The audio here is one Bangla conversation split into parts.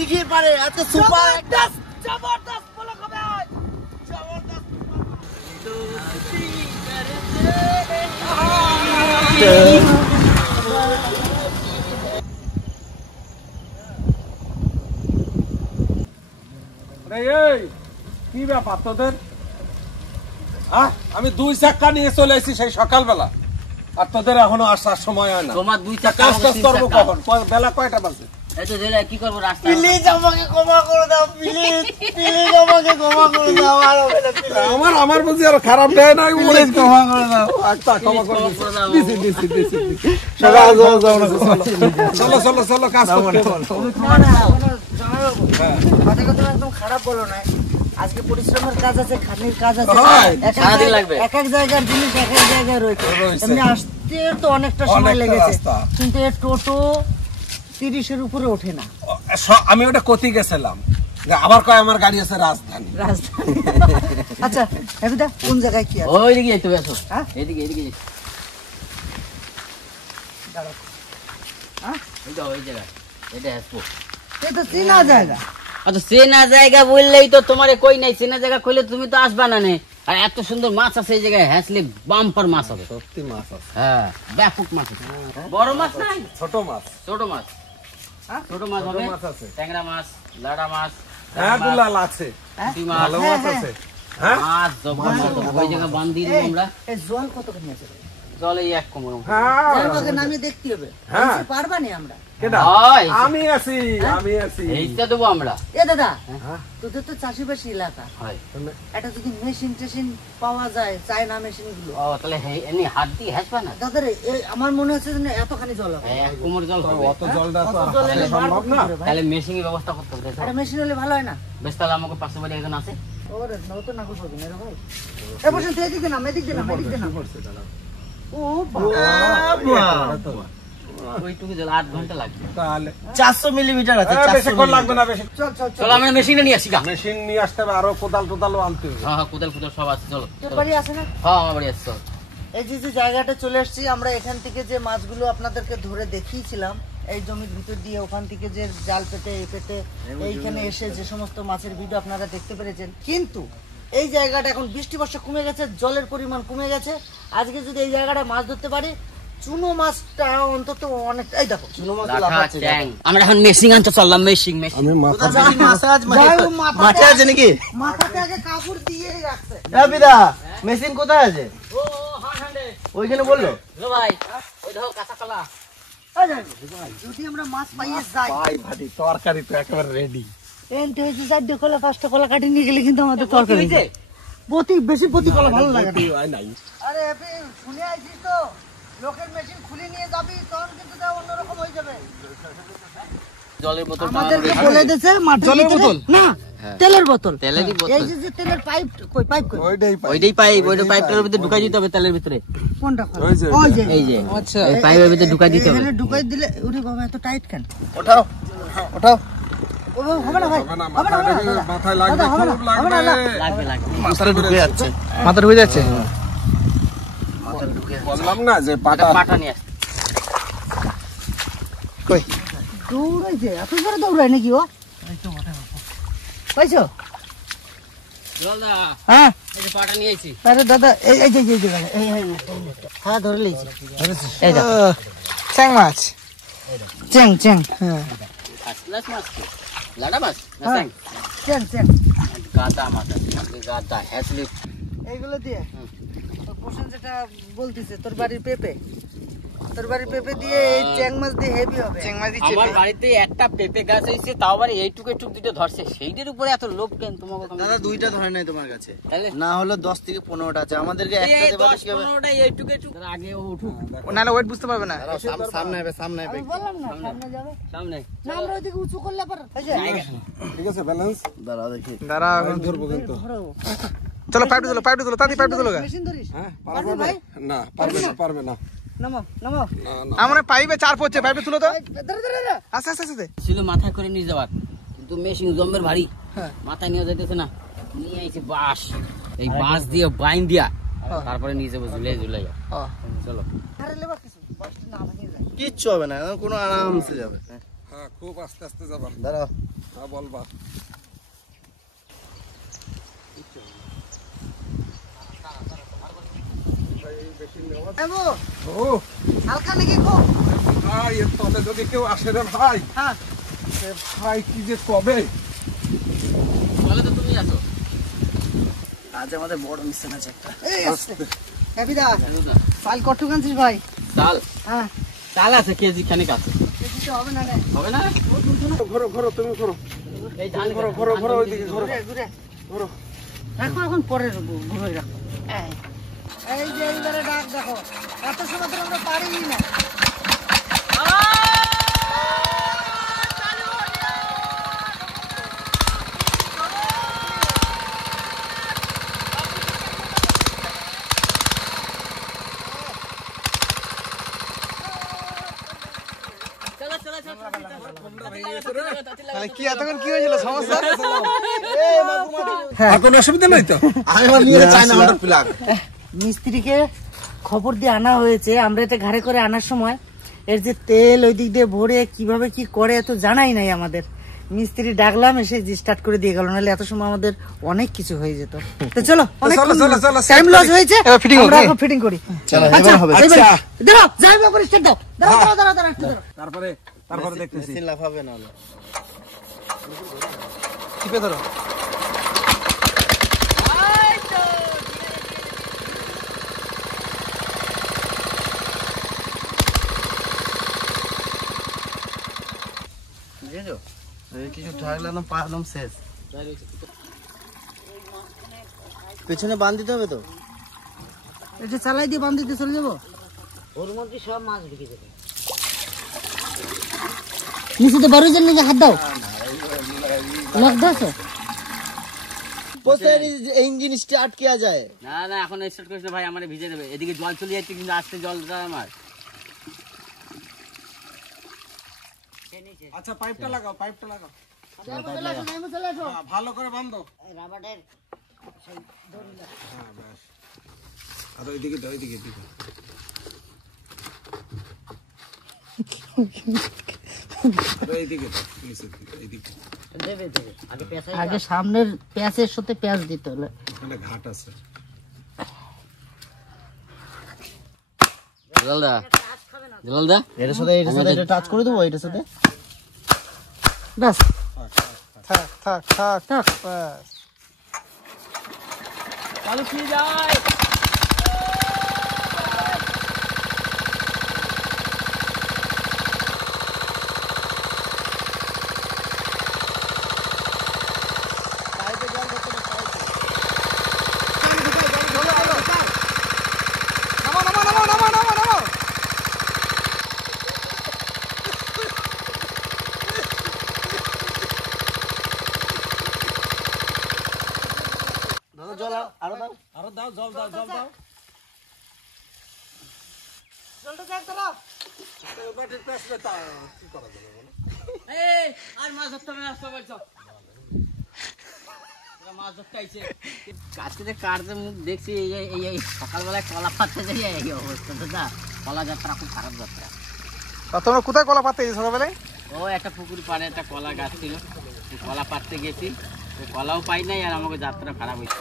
দিঘির পারে আজকে সুপার জবরদস্ত বলো কবে জবরদস্ত কি ব্যাপার তোদের? আমি 2 চাক্কা নিয়ে চলে এসেছি সেই সকালবেলা, আর তোদের এখনো আসার সময় হয় না। তোমার 2 চাক্কা কাজ করবো কখন? বেলা কয়টা বাজে? এই তো জেলা কি করব রাস্তা। প্লিজ আমাকে ক্ষমা করে দাও, প্লিজ প্লিজ আমাকে ক্ষমা করে দাও। আমার বুঝি আর খারাপ দেয় না, প্লিজ ক্ষমা করে দাও। আচ্ছা ক্ষমা করে দাও। দিছি চলো চলো চলো কাজ করতে। কথাটা তুমি একদম খারাপ বলো না। আজকে পরিশ্রমের কাজ আছে, খানির কাজ আছে, এক এক জায়গার জিনিস এক এক জায়গায় রয়েছে। এমনি আসতে তো অনেকটা সময় লেগেছে, কিন্তু এর টোটো 30-এর উপরে ওঠে না। আমি ওটা কোথি গেছিলাম, আবার কয় আমার গাড়ি আছে রাজধানী। আচ্ছা হেবিদা কোন জায়গায় কি আছে? ওইদিকে যাইতে হবে। আসো এদিকে দাঁড়াও। ওই জায়গা এটা আসবো। এটা চেনা জায়গা। আচ্ছা চেনা জায়গা বললেই তো তোমার কই নাই, চেনা জায়গা কইলে তুমি তো আসবা না। আর এত সুন্দর মাছ আছে এই জায়গায়, হ্যাসলি বাম্পার মাছ হবে। সত্যি মাছ আছে, হ্যাঁ ব্যাপক মাছ আছে। বড় মাছ নাই, ছোট মাছ। ছোট মাছ হবে, ট্যাংরা মাছ, লাড়া মাছ, হ্যাঁ গুলাল আছে, ভালো মাছ আছে। মাছ জবরদস্ত। ওই জায়গা বান্ধি দিব আমরা। এই জল কতখানি আছে? জল এই 1 কোমর। আমাকে নামে দেখতে হবে, পারবা না আমরা। আমি আছি এইটা দেবো আমরা। এ দাদা তোদের তো চাষিবাসী এলাকা, এটা যদি মেশিন টেশিন পাওয়া যায়, চায়না মেশিন গুলো, তাহলে এমনি হাত দিয়ে হাসবা না দাদা। আমার মনে হচ্ছে যে এতখানি জল হবে, 1 কোমর জল হবে। অত জলটা তো সম্ভব না। তাহলে মেশিনের ব্যবস্থা করতে হবে। এটা মেশিন হলে ভালো হয় না? বেশ, তাহলে আমাকে পাশে বাড়ি একজন আছে। ওরে নতুন নাকুল হবে না রে ভাই। এ বসেন তো, এদিকে নাম, এদিকে নাম, এদিকে নাম। ও বাবা, ওইটুকু জল 8 ঘন্টা লাগবে। তাহলে 400 মিলিমিটার আছে। বেশিক্ষণ লাগবে না, বেশি। চল চল চলো আমরা মেশিনে নিয়ে আসি। মেশিন নিয়ে আসতে হবে, আরো কোদালও আনতে হবে। হ্যাঁ কোদাল সব আছে। চলো তোর বাড়ি আছে না? হ্যাঁ আমার বাড়ি আছে। এই যে জায়গাটা চলে এসেছি আমরা, এখান থেকে যে মাছগুলো আপনাদেরকে ধরে দেখিয়েছিলাম, এই জমির ভিতর দিয়ে ওখান থেকে যে জাল পেতে এইখানে এসে যে সমস্ত মাছের ভিডিও আপনারা দেখতে পেরেছেন। কিন্তু এই জায়গাটা এখন বৃষ্টি বর্ষা কমে গেছে, জলের পরিমাণ কমে গেছে। আজকে যদি এই জায়গাটা মাছ ধরতে পারি, চুনো মাছটা অন্তত অনেক। এই দেখো চুনো মাছ আমরা এখন মেশিন আনতে চললাম। মেশিন আমি মাঠে আছে নাকি? মাথাতে আগে কাপড় দিয়ে রাখছে। মেশিন কোথায় আছে? ওইখানে বললো ভাই, ওই দেখো কাঁচা কলা। যদি আমরা মাছ পাইয়ে যাই, তরকারি তো একেবারে রেডি। এনতে হয়েছে 4টা কলা 5টা কলা কাটি নিয়ে গেলে কিন্তু আমাদের তরকারি বেশি কলা ভালো লাগে না। আরে শুনে আইছিস তো, লোকের মেশিন খুলে নিয়ে যাবি, তখন কিন্তু অন্যরকম হয়ে যাবে। জলের বোতল আমাদেরকে বলে দিয়েছে, জলের বোতল না, তেলের বোতল। এই যে তেলের পাইপ, কই পাইপ কই? ওইটাই পাইপটার ভিতরে ঢুকাই দিতে হবে। তেলের ভিতরে কোনটা? এই যে আচ্ছা, এই পাইপের ভিতরে ঢুকাই দিতে হবে। এখানে ঢুকাই দিলে ওরে বাবা এত টাইট কেন? ওঠাও ও হবে না ভাই, হবে না, মাথায় লাগবে, খুব লাগবে। মাথায় ঢুকে যাচ্ছে, মাথা ঢুকে যাচ্ছে। বললাম না যে পাটা নিয়ে আসতে। কই দৌড়াইছে, এত জোরে দৌড়ায় নাকি ও? পাইছো? হ্যাঁ এই যে পাটা নিয়ে আইছি। আরে দাদা এই হ্যাঁ ধরে লইছি। এই দেখো চ্যাং মাছ, চ্যাং হ্যাঁ, আসলাস মাছ, লাড়া মাছ না চ্যাং গাদা মাছ, গাদা হ্যাসলি। এইগুলো দিয়ে পোষণ যেটা বলতিছে, তোর বাড়ির পেঁপে দিয়ে এই চ্যাং মাছ দিয়ে হেভি হবে। চ্যাং মাছ দিয়ে আমার বাড়িতে একটা পেঁপে গাছ হইছে, তাও আবার এইটুকু দুটো ধরছে। সেইটার উপরে এত লোভ কেন তোমাকে? দাদা 2টা ধরে নাই তোমার কাছে, না হলো 10 থেকে 15টা আছে। আমাদেরকে একটা দেবা কি হবে? 15টা এইটুকু আগে ও উঠুক, নালে ওয়েট বুঝতে পারবে না। সামনে হবে আমি বললাম না সামনে যাবে, সামনে না আমরা ওইদিকে উঁচু করলে পার। ঠিক আছে, ব্যালেন্স দাঁড়া ধরবো কিন্তু। চলো পাইপ দিলো তাড়াতাড়ি পাইপ দিলো। মেশিন ধরিস? হ্যাঁ পারবে না। নামো আমরা পাইপে 4 পড়ছে, পাইপে তুলো তো। আস্তে ছিল মাথায় করে নিয়ে যাওয়ার, কিন্তু মেশিন জম্মের ভারী, মাথায় নিয়ে যাইতেছে না। নিয়ে আইছে বাঁশ, এই বাঁশ দিয়ে বাইন দিয়া তারপরে নিয়ে যাবো ঝুলে চলো। আরে লেবা কিছু বাসটা না ভাঙিয়ে যায়, কিচ্ছু হবে না, কোনো আরামসে যাবে। হ্যাঁ খুব আস্তে আস্তে যাবা। দাঁড়াও। হ্যাঁ বলবা। বাবু, ও হালকা নাকি খুব? ভাই এর তলে যদি কেউ আসে রে ভাই, হ্যাঁ, এ ভাই কি যে কবে। তাহলে তো তুমি আছো। আজ আমাদের বড় মিশন আছে একটা। এই আসছে। হ্যাপিদা, চাল কটুক আনছিস ভাই? চাল হ্যাঁ, চাল আছে কেজি খানিক আছে। বেশি তো হবে না রে। হবে না? ঘোরো ঘোরো তুমি ঘোরো। এই ধান ঘোরো ঘোরো ঘোরো ওইদিকে ঘোরো ঘুরে ঘুরে ঘোরো। রাখো, এখন পরে ঘুরে রাখো। এই যে এইবারে ডাক দেখো, এত সময় ধরে আমরা পারিই না। তাহলে কি এতক্ষণ কি হয়েছিল সমস্যা? আর কোনো অসুবিধা নাই তো? আমি আমার নিয়ে চাই না আমাদের প্লাগ। মিস্ত্রিকে খবর দিয়ে আনা হয়েছে, আমরা এটা ঘাড়ে করে আনার সময় এর যে তেল ওই দিক দিয়ে ভরে কিভাবে কি করে এত জানাই নাই আমাদের। মিস্ত্রি ডাকলাম, এসে স্টার্ট করে দিয়ে গেল, নাহলে এত সময় আমাদের অনেক কিছু হয়ে যেত। তো চলো, অনেক চলো, চলো, টাইম লস হয়েছে, এবার fitting আমরা হোক, এখন ফিটিং করি। চলো, এবার আচ্ছা, হবে। এবার আচ্ছা। দাঁড়াও, যাই বাবার স্টার্ট দাও। দাঁড়াও, একটু দাঁড়াও। তারপরে দেখতেছি। লাভ হবে না। টিপে ধরো। কিছু ঠাকলাম পা একদম শেষ। পেছনে বাঁধ দিতে হবে তো। এটা চালাই দিয়ে বাঁধ দিতে চলে যাবো। ওর মধ্যে সব মাছ ঢুকে যাবে। নিচে বারো জন নাকি হাত দাও, লক দাও। ইঞ্জিন স্টার্ট কিয়া যায়। না না এখন স্টার্ট করিস না ভাই, আমার ভিজে দেবে। এদিকে জল চলে যাচ্ছে কিন্তু আসতে জলটা আমার। আচ্ছা পাইপটা লাগাও, পাইপটা লাগাও। হ্যাঁ, ভালো করে বাঁধো। রাবারের হ্যাঁ ব্যাস। আর ওইদিকে দাও, ওইদিকে দিকে। আর এইদিকে দাও, নিচের দিকে, এইদিকে। দেবে দেবে আগে পেছাই। আগে সামনের প্যাঁচের সাথে প্যাঁচ দিতে হলে। ওখানে ঘাট আছে। জলদা জলদা এটার সাথে এটা টাচ করে দেবো এটার সাথে। ব্যাস, থাক থাক থাক থাক। ব্যাস। চালু কি যায়। নামো নামো নামো নামো নামো নামো। দাদা জল আরো দাও। আরো দাও, জল দাও, জল দাও। ব্যাটির পেছনে তা কি করা যাবে বলো? এই আর মাছ ধরতে হবে না, আসতে বলছো। ওরা মাছ ধরতে আইছে। আজকে কাটতে মুখ দেখছি এই সকালবেলায় কলা পাততে যাই এই অবস্থা। দাদা কলা যাত্রা খুব খারাপ যাত্রা। আর তোমরা কোথায় কলা পাতে সকালবেলায়? ও একটা পুকুর পাড়ে একটা কলা গাছ ছিল, সেই কলা পাড়তে গেছি, তো কলাও পাই নাই আর আমাকে যাত্রা খারাপ হয়েছে।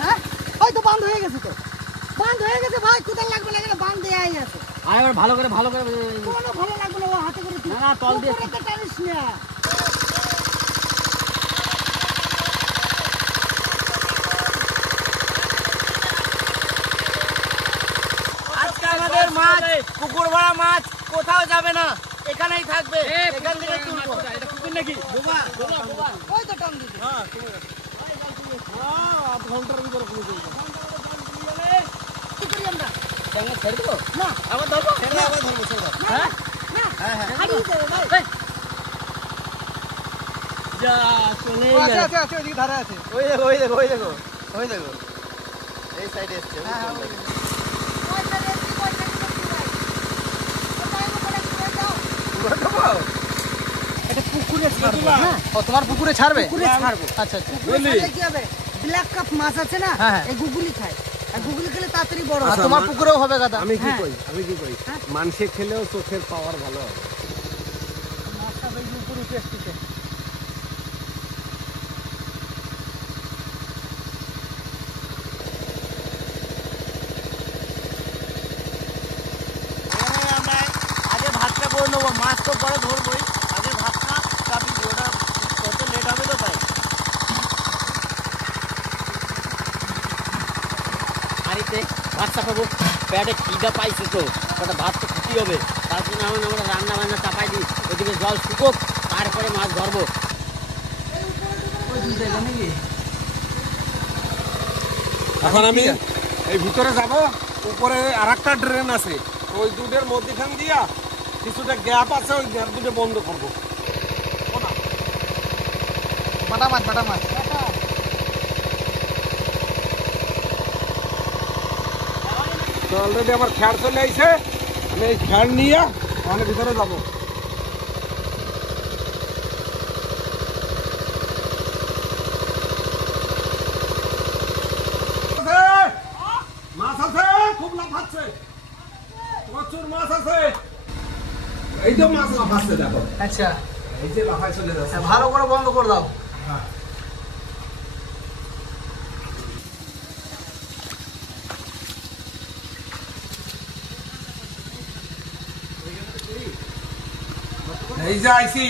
হ্যাঁ, হয়তো বাঁধ হয়ে গেছে, তো বাঁধ হয়ে গেছে ভাই, কোথায় লাগবে না, এখানে বাঁধ দেয়াই আছে। আর এবার ভালো করে কোনো ভালো লাগবে না, ও হাতে করে না, না, তল দিয়ে- উপরে তো টানিস না। আজকে আমাদের মাছ পুকুর ভরা মাছ কোথাও যাবে না, এখানেই থাকবে। এখান থেকে তুলবো। এটা পুকুর নাকি? ডোবা, ডোবা, ডোবা। ওই তো টান দিতে। আধ ঘন্টার ভিতরে পুরো চলবে। কি করি আমরা? কেমন ছেড়ে দেবো? না, আবার ধরবো? যা চলে আছে আছে আছে ওইদিকে ধারে আছে ওই দেখো ওই দেখো ওই দেখো ওই দেখো এই সাইডে এসছে এটা পুকুরে ছাড়বো, হ্যাঁ? ও তোমার পুকুরে ছাড়বে পুকুরে ছাড়বো। আচ্ছা আচ্ছা পুকুরে ছাড়লে কি হবে? ব্ল্যাক কাপ মাছ আছে না, হ্যাঁ, হ্যাঁ। এই গুগলি খায়। আর গুগলি খেলে তাড়াতাড়ি বড় আর হয়। তোমার পুকুরেও হবে গাদা আমি কি হ্যাঁ। কই মানুষে খেলেও চোখের পাওয়ার ভালো হবে। মাছটা বেশ উপরে উঠে আসতেছে। এখানে আমরা আগে ভাতটা করে নেবো, মাছ তো পরে ধরবোই, আগে ভাতটা চাপি দিই, ওটা কত লেট হবে তো তাই। বাড়িতে ভাত চাপাবো, পেটে খিদা পাইছে তো, ওটা ভাত তো খেতেই হবে। তার জন্য এখন আমরা রান্না বান্না চাপাই দিই, ওদিকে জল শুকোক, তারপরে মাছ ধরবো। এখন আমি এই ভিতরে যাব, উপরে আরেকটা ড্রেন আছে, ওই দুধের মধ্যখান দিয়া কিছুটা গ্যাপ আছে, ওই গ্যাপ দুটো বন্ধ করবো। বাটা মাছ বাটা মাছ তো অলরেডি আমার খ্যার চলে আইছে, আমি এই খ্যার নিয়ে ওখানে ভিতরে যাবো। মাছ আছে, খুব লাফাচ্ছে, প্রচুর মাছ আছে। এই তো মাছ লাফাচ্ছে, দেখো আচ্ছা এই যে লাফায় চলে যাচ্ছে। ভালো করে বন্ধ করে দাও এই যে আইছি,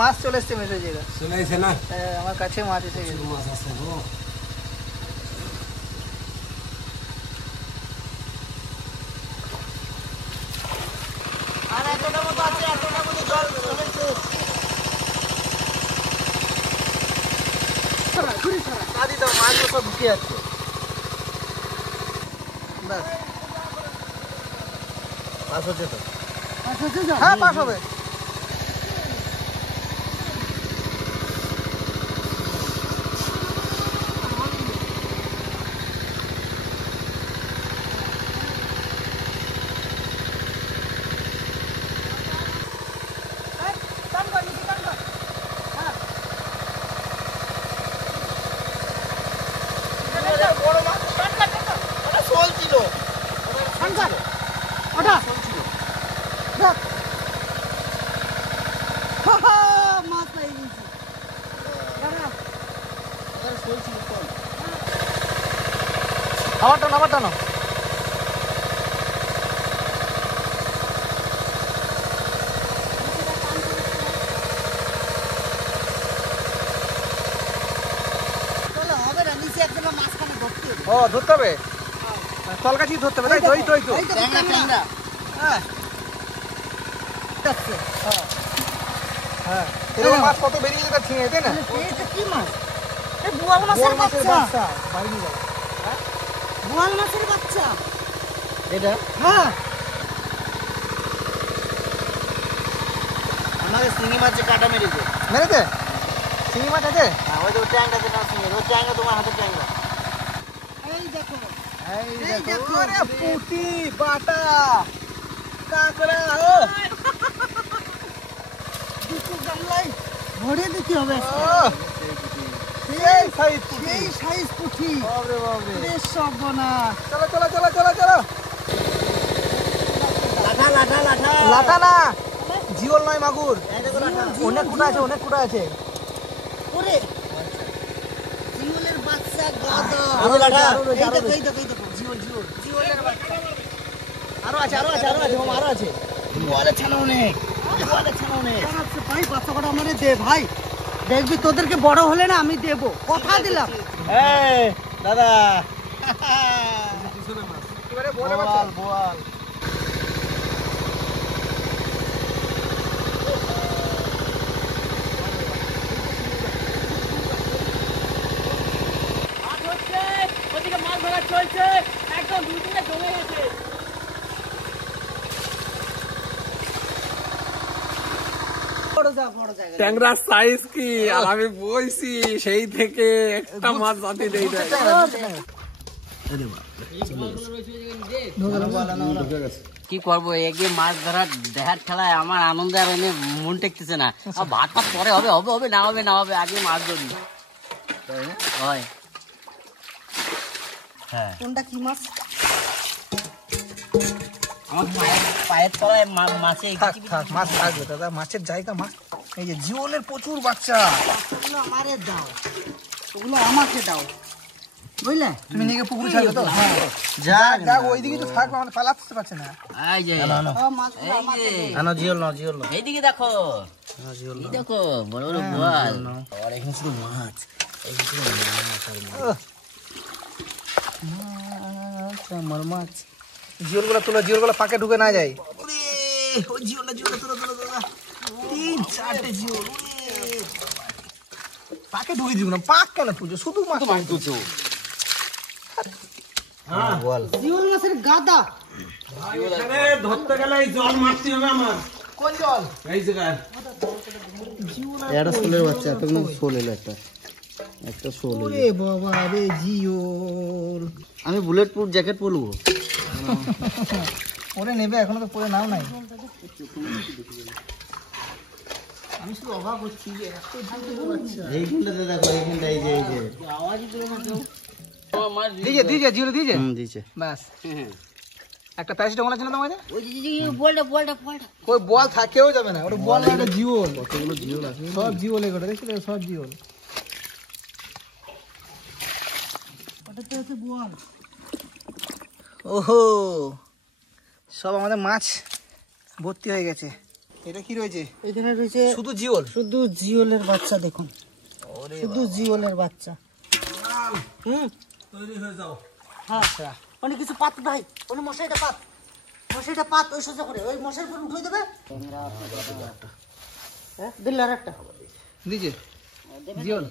মাছ চলে এসছে মেসেজে চলে আইছে না? আমার কাছে মাছ এসে গেছে প্রচুর মাছ আছে গো। আর এতটা মতো আছে, এতটা মতো জল চলেছে। দাদি তো মাছগুলো সব ঢুকে যাচ্ছে ব্যাস পাস হচ্ছে তো। আচ্ছা, আচ্ছা, আচ্ছা। হ্যাঁ পাস হবে ওটা দেখ। হা, হা, মাছ পেয়ে গেছি। দাঁড়া। আবার টানো আবার টানো চলো, হবে না, নিচে একটা মাঝখানে ধরতে হবে। ও ধরতে হবে তল কাছি ধরতে হবে তাই তো এই তো এই তো এই দেখো, ট্যাংরা। হ্যাঁ যাচ্ছে। হ্যাঁ এরকম মাছ কত বেরিয়ে যেতে ছিঁড়ে তাই না এটা কি মাছ? এ বোয়াল মাছের বোয়াল মাছের বাচ্চা। বাচ্চা বাড়ি নিয়ে যাবে বোয়াল মাছের বাচ্চা। এটা হ্যাঁ। আমাকে চিংড়ি মাছ যে কাটা মেরেছে, মেরেছে চিংড়ি মাছ আছে হ্যাঁ, ওই যে ওই ট্যাংরাতে না চিংড়ি, ওই ট্যাংরা তোমার হাতে ট্যাংরা। এই দেখো। এই এই দেখো দেখো। আরে পুঁটি বাটা কাঁকড়া ও দুটো গামলায় ভরে দিতে হবে। সেই সাইজ পুঁটি সেই সাইজ পুঁটি। বাবরে বাবরে বেশ সর্বনাশ। চলো চলো চলো চলো চলো লাঠা লাঠা লাঠা লাটা না জিওল নয় মাগুর এই দেখো লাঠা। অনেক কুটা আছে অনেক কুটা আছে ওরে জিওলের বাচ্চা গাদা। আরো লাঠা আরো এই রয়েছে, আরো দেখো, রয়েছে। এই দেখো, এই দেখো, জিওল, জিওল। জিওলের বাচ্চা। আরো আছে আরো আছে আরো আছে মামা আরো আছে বোয়ালের ছানা অনেক, বোয়ালের ছানা অনেক। দাঁড়াচ্ছে ভাই, বাচ্চা কটা আমারে দে ভাই। দেখবি তোদেরকে বড় হলে না আমি দেবো, কথা দিলাম। এই দাদা, এবারে বলে বাচ্চা বোয়াল বোয়াল। চলছে একদম দুদিনে জমে গেছে। বড় যা বড় জায়গা ট্যাংরা সাইজ কি আর আমি বইছি সেই থেকে একটা মাছ জাতি দেই নাই। কি করবো এগিয়ে মাছ ধরার দেখার খেলায় আমার আনন্দে আর এনে মন টেকতেছে না। আর ভাত ভাত পরে হবে হবে হবে না হবে না হবে আগে মাছ ধরি হয়। হ্যাঁ কোনটা কি মাছ? আমার পায়ের তলায় মাছে থাক থাক মাছ থাকবে দাদা, মাছের জায়গা মাছ। এই যে জিওলের প্রচুর বাচ্চা। ওগুলো আমারে দাও, ওগুলো আমাকে দাও, বুঝলে? তুমি নিয়ে গিয়ে পুকুরে ছাড়বে তো? যা যা ওইদিকে তো থাকবে, আমাদের পালাতে পারছে না। এই যে মাছগুলো আমাকে দে। আনো জিওল নাও জিওল নাও এইদিকে দেখো এই দেখো বড় বড় বোয়াল। আর এখানে শুধু মাছ আমার মাছ জিওলগুলো তোলো, জিওলগুলো পাকে ঢুকে না যায়। ওই জিওলটা জিওলটা তোলো তোলো দাদা 3-4টে জিওল পাকে ঢুকে দিব না, পাক কেন তুলছো? শুধু মাছ তুলছো। বল জিওল মাছের গাদা। এখানে ধরতে গেলে এই জল মারতে হবে আমার। কোন জল? এই জায়গায় এটা সোলের বাচ্চা, এতগুলো সোল এলো একটা সোল এলো। ওরে বাবা রে জিওল। আমি বুলেট প্রুফ জ্যাকেট পরবো। পরে নেবে, এখনো তো পরে নাও নাই। আমি শুধু অবাক হচ্ছি যে এত জিওল বাচ্চা। এইখানটাতে দেখো, এইখানটা এই যে দিয়েছে দিয়েছে জিওল দিয়েছে। দিয়েছে। ব্যাস একটা প্যারাসিটামল আছে না তোমার কাছে? ওই যে বলটা বলটা বলটা ওই বল থাকেও যাবে না, ওটা বল না, একটা জিওল। কতগুলো জিওল আছে, সব জিওল এগুলো দেখছিলে, সব জিওল। ওটাতে হচ্ছে বোয়াল। ওহো, সব আমাদের মাছ ভর্তি হয়ে গেছে। এটা কি রয়েছে? এখানে রয়েছে শুধু জিওল। শুধু জিওলের বাচ্চা, দেখুন শুধু জিওলের বাচ্চা। তৈরি হয়ে যাও। হ্যাঁ অনেক কিছু পাত ভাই, ওই মশাইটা পাত, মশাইটা পাত, ওই সোজা করে ওই মশাইর উপর উঠে দেবে। হ্যাঁ দিল আর একটা দিয়েছে জিওল।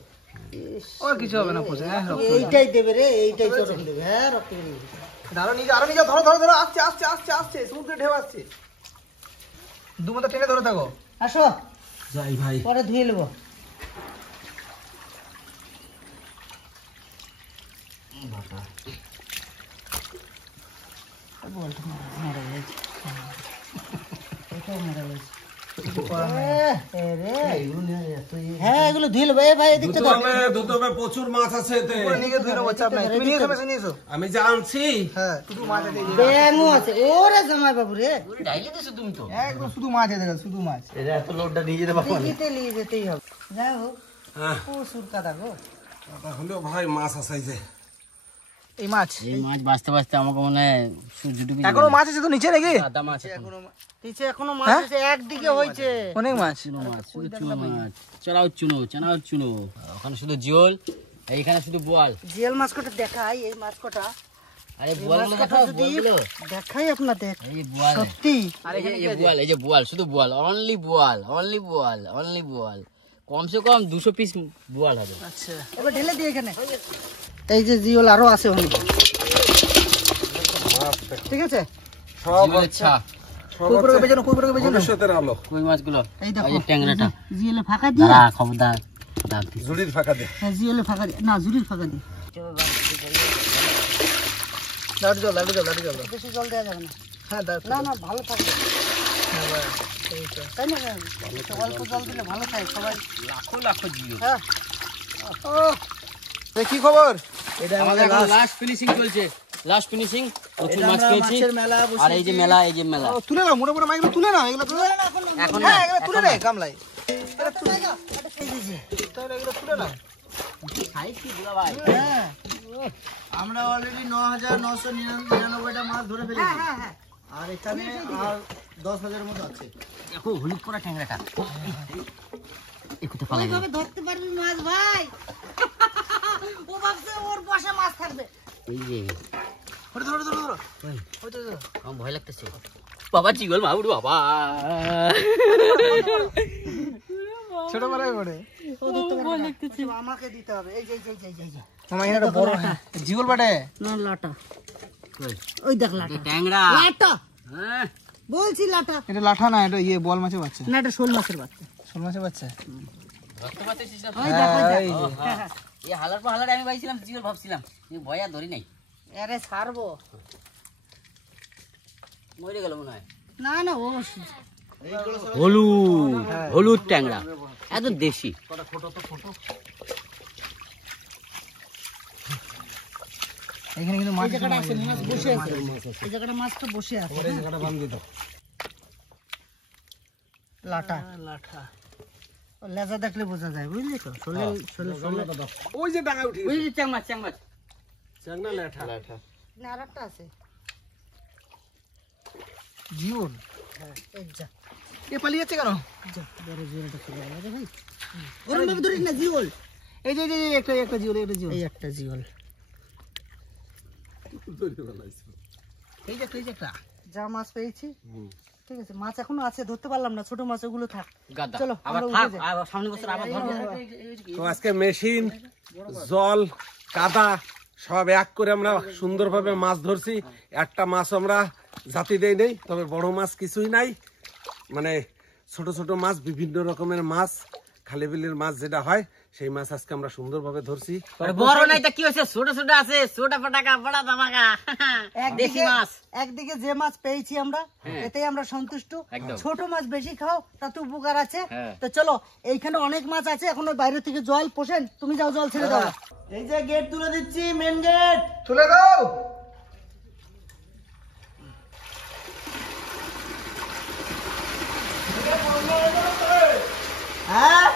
আর কিছু হবে না পোষে। হ্যাঁ এইটাই দেবে রে, এইটাই চরম দেবে। হ্যাঁ রক্ত বেরিয়ে যাবে। আরো নিজে ধরো ধরো ধরো, আসছে আসছে আসছে আসছে, সমুদ্রে ঢেউ আসছে। দু মাথা টেনে ধরে থাকো। আসো যাই ভাই। পরে ধুয়ে নেবো। হ্যাঁ এগুলো ধুয়ে নেবো। ভাই এদিকটা ধর। ধুতে হবে, প্রচুর মাছ আছে এতে। পুরো নিয়ে ধরে নেবো, চাপ নাই। তুমি নিয়ে এসো, মেশিন নিয়ে এসো। আমি যা আনছি হ্যাঁ শুধু মাছ আছে। ব্যাঙও আছে। ওরে জামাই বাবু রে, ঢাইলে দিছো তুমি তো। একদম শুধু মাছ আছে, দেখো শুধু মাছ। এটা এত লোডটা নিয়ে যেতে পারবো না। দিঘিতে নিয়ে যেতেই হবে। যাই হোক হ্যাঁ প্রচুর কাদা গো। হলেও ভাই মাছ আছে এই যে। এই মাছ এই মাছ বাঁচতে বাঁচতে আমাকে মনে হয় সূর্য ডুবে যাবে। এখনো মাছ আছে তো নিচে নাকি? সাদা মাছ এখনো। নিচে এখনো মাছ আছে, একদিকে হয়েছে অনেক মাছ। চুনো মাছ শুধু চুনো মাছ। চড়াও চুনো। ওখানে শুধু জিওল, এইখানে শুধু বোয়াল। জিয়াল মাছ কটা দেখাই, এই মাছ কটা আরে এই বোয়াল মাছ কটা দেখাও যদি বোয়ালগুলো। দেখাই আপনাদের, এই যে বোয়াল। সত্যি আরে এই যে বোয়াল শুধু বোয়াল, অনলি বোয়াল। কমসে কম 200 পিস বোয়াল হবে। আচ্ছা এবার ঢেলে দিই এখানে। এই যে জিওল আরো আছে অনেক, ঠিক আছে। সব জিওলের ছা। কই করে বেজনো, কই করে বেজনো। ভবিষ্যতের আলো। কই মাছগুলো? এই দেখো এই যে ট্যাংরাটা। জিওলে ফাঁকা দিয়ে, দাঁড়া খবরদার। দাঁড় দিস। জুড়ির ফাঁকা দে। হ্যাঁ জিওলে ফাঁকা দিয়ে, না জুরির ফাঁকা দিয়ে। লাডু জল লাডু জল লাডু জল। বেশি জল দেওয়া যাবে না। হ্যাঁ দাও। না না ভালো থাকবে, তাই না? অল্প জল দিলে ভালো থাকে সবাই। লাখো জিও। হ্যাঁ কি খবর? এটা আমাদের লাস্ট ফিনিশিং চলছে। Last finishing. প্রচুর মাছ পেয়েছি। মেলা আর এই যে মেলা। ও তুলে নাও, মোটা মোটা মাছগুলো তুলে নাও, এগুলো তুলে নাও। এখন হ্যাঁ এগুলো তুলে নাও গামলায়। আমরা এগুলো তুলে নাও। সাইজ কি দিবা ভাই? অলরেডি 9999টা মাছ ধরে ফেলেছি। আর এখানে আর 10,000 মতো আছে। দেখো হলুদ করা ট্যাংরাটা। একটু পালা ওইভাবে ধরতে পারবি মাছ ভাই। ও ভাবছে ওর বসে মাছ থাকবে। এই যে ওটা ধরো ধরো ধরো। আমার ভয় লাগতেছে। বাবা চিগল মাউড় বাবা। ছোট বড় করে। তো ধরতে পারবে না। ওসব আমাকে দিতে হবে। এই যে মামা এখানে একটা বড় জিওল বাটে না লাটা ওই দেখ লাটা ট্যাংরা লাটা হ্যাঁ বলছি লাটা এটা লাঠা না, এটা ইয়ে বল মাছের বাচ্চা। না এটা শোল মাছের বাচ্চা শোল মাছের বাচ্চা। ধরতে পারতেছিস না ওই দেখ ওই দেখ এই যে। এই হালার পর হালার আমি পাইছিলাম জিওল ভাবছিলাম কিন্তু ভয় আর ধরি নাই আরে ছাড়বো মরে গেল মনে হয় না না ও হলুদ হলুদ ট্যাংরা একদম দেশি এখানে কিন্তু এই মাছ জায়গাটা আছে মাছ বসে আছে এই জায়গাটা মাছ তো বসে আছে এই জায়গাটা বান্ধি দাও। লাটা ও লেজা দেখলে বোঝা যায় বুঝলি তো শোলে ওই যে ডাঙায় উঠি বুঝলি চ্যাং মাছ চ্যাংনা লেঠা না আরেকটা আছে জিওল। হ্যাঁ এই যা এ পালিয়ে যাচ্ছে কেন? যা বড় জিওলটা চলে গেল রে ভাই ওরম ভাবে ধরিস না জিওল এই যে একটা জিওল, একটা জিওল। এই একটা জিওল এই যে একটা। যা মাছ পেয়েছি ঠিক আছে মাছ এখনো আছে ধরতে পারলাম না ছোট মাছ ওগুলো থাক গাদা চলো আবার আমরা থাক উঠে যাই। আবার সামনে বছর আবার ধরবো তো আজকে মেশিন জল কাদা সব এক করে আমরা সুন্দরভাবে মাছ ধরছি। একটা মাছ আমরা জাতি দেই নেই, তবে বড় মাছ কিছুই নাই, মানে ছোট ছোট মাছ, বিভিন্ন রকমের মাছ, খালি বিলের মাছ যেটা হয় সেই মাছ আজকে আমরা সুন্দরভাবে ধরছি। বড় নাই তা কি হয়েছে ছোট ছোট আছে ছোট পটাকা বড় দামাকা দেশি মাছ একদিকে যে মাছ পেয়েছি আমরা এতেই আমরা সন্তুষ্ট একদম। ছোট মাছ বেশি খাও তাতে উপকার আছে হ্যাঁ। তো চলো এইখানে অনেক মাছ আছে এখন ওই বাইরে থেকে জল পোষেন তুমি যাও জল ছেড়ে দাও এই যে গেট তুলে দিচ্ছি মেন গেট তুলে দাও। হ্যাঁ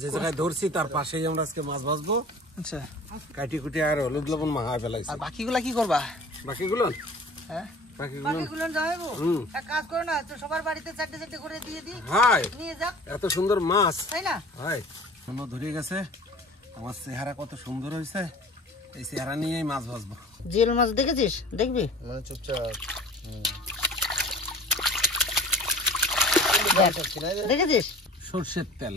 যে জায়গায় ধরছি তার পাশেই আমরা আজকে মাছ ভাজবো। আচ্ছা, কাটি কুটি আর হলুদ লবণ মাখায় ফেলাইছি। আর বাকিগুলা কি করবা? বাকিগুলো হ্যাঁ, বাকিগুলো বাকিগুলো যাবো হুম। এক কাজ করো না তো সবার বাড়িতে চারটে চারটে করে দিয়ে দিই হাই নিয়ে যাক এত সুন্দর মাছ, তাই না হাই সুন্দর ধরে গেছে। আমার চেহারা কত সুন্দর হয়েছে, এই চেহারা নিয়েই মাছ ভাজবো। জিওল মাছ দেখেছিস দেখবি মানে চুপচাপ দেখেছিস সর্ষের তেল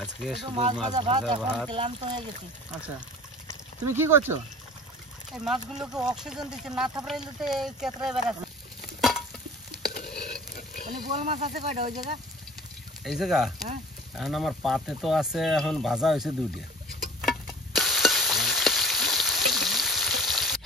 আজকে শুধু মাছ মাছ ভাজা ভাত ভাজা এখন ভাত। ক্লান্ত হয়ে গেছি আচ্ছা। তুমি কি করছো? এই মাছগুলোকে অক্সিজেন দিচ্ছে না থাপড়াইলে তো এই কেতরায় বেড়াচ্ছে মানে বোয়াল মাছ আছে কয়টা ওই জায়গা এই জায়গা হ্যাঁ এখন আমার পাতে তো আছে, এখন ভাজা হয়েছে দুইটা।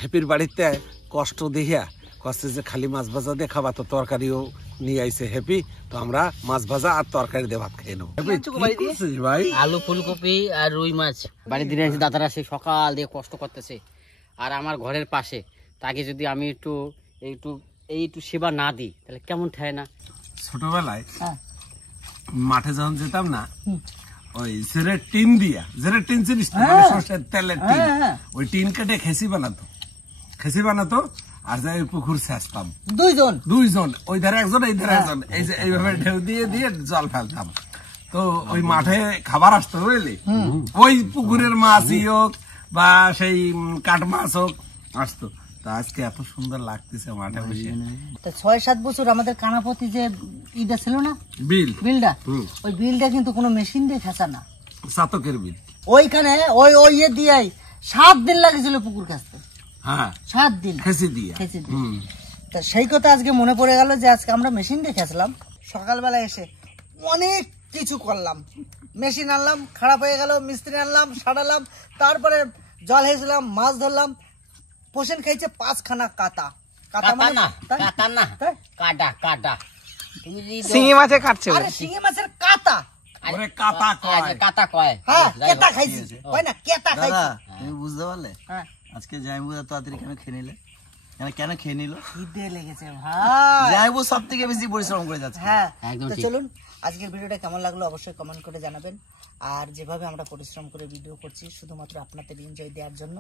হ্যাপির বাড়িতে কষ্ট দেখিয়া কষ্টে যে খালি মাছ ভাজা দিয়ে খাবা, তো তরকারিও নিয়ে আইছে হ্যাপি, তো আমরা মাছ ভাজা আর তরকারি দিয়ে ভাত খেয়ে নেবো। হ্যাপি, কি করছিস ভাই? আলু ফুলকপি আর রুই মাছ বাড়ি দিয়ে এসে দাদারা সে সকাল দিয়ে কষ্ট করতেছে, আর আমার ঘরের পাশে তাকে যদি আমি একটু সেবা না দিই তাহলে কেমন ঠায় না। ছোটবেলায় হ্যাঁ মাঠে যখন যেতাম না, ওই জেরের টিন দিয়া, জেরের টিন চিনিস তো? মানে সরষের তেলের টিন, ওই টিন কেটে খেসি বানাতো আর যাই পুকুর ছেঁচতাম দুইজন, ওই ধারে একজন এই ধারে একজন, এই যে এইভাবে ঢেউ দিয়ে দিয়ে জল ফেলতাম। তো ওই মাঠে খাবার আসতো বুঝলি, ওই পুকুরের মাছই হোক বা সেই কাঠ মাছ হোক আসতো। তা আজকে এত সুন্দর লাগতেছে মাঠে বসে। তো 6-7 বছর আমাদের কানাপতি যে ইটা ছিল না বিলটা, হুম। ওই বিলটা কিন্তু কোনো মেশিন দিয়ে খেঁচা না, চাতকের বিল। ওইখানে ওই ওই ইয়ে দিয়াই 7 দিন লাগেছিল পুকুর কাছতে, হ্যাঁ 7 দিন খেসি দিয়া। খেঁচে দিয়ে। হুম। তা সেই কথা আজকে মনে পড়ে গেল যে আজকে আমরা মেশিন দিয়ে খেঁচলাম। সকালবেলা এসে অনেক কিছু করলাম, মেশিন আনলাম খারাপ হয়ে গেল, মিস্ত্রি আনলাম সারালাম, তারপরে জল হেসলাম, মাছ ধরলাম, পোষণ খাইছে 5খানা কাতা। কাতা মানে না তাই? কাটা না তাই? কাটা তুমি যদি শিঙি মাছে কাটছে আরে শিঙি মাছের কাতা, ওরে কাতা কয়। কাটা কয় হ্যাঁ যাই কেতা হোক। খাইছি হয় না, কেতা দাদা খাইছি। তুমি বুঝতে পারলে হ্যাঁ আজকে জাইমু তাড়াতাড়ি কেন খেয়ে নিলে? কেন খেয়ে নিল? খিদে লেগেছে ভাই। যাইবো সব থেকে বেশি পরিশ্রম করে যাচ্ছে। হ্যাঁ, একদম তো ঠিক। চলুন আজকের ভিডিওটা কেমন লাগলো অবশ্যই কমেন্ট করে জানাবেন। আর যেভাবে আমরা পরিশ্রম করে ভিডিও করছি শুধুমাত্র আপনাদের এনজয় দেওয়ার জন্য,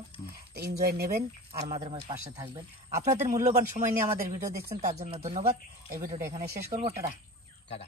তো এনজয় নেবেন আর আমাদের পাশে থাকবেন। আপনাদের মূল্যবান সময় নিয়ে আমাদের ভিডিও দেখছেন তার জন্য ধন্যবাদ। এই ভিডিওটা এখানে শেষ করবো। টাটা। টাটা।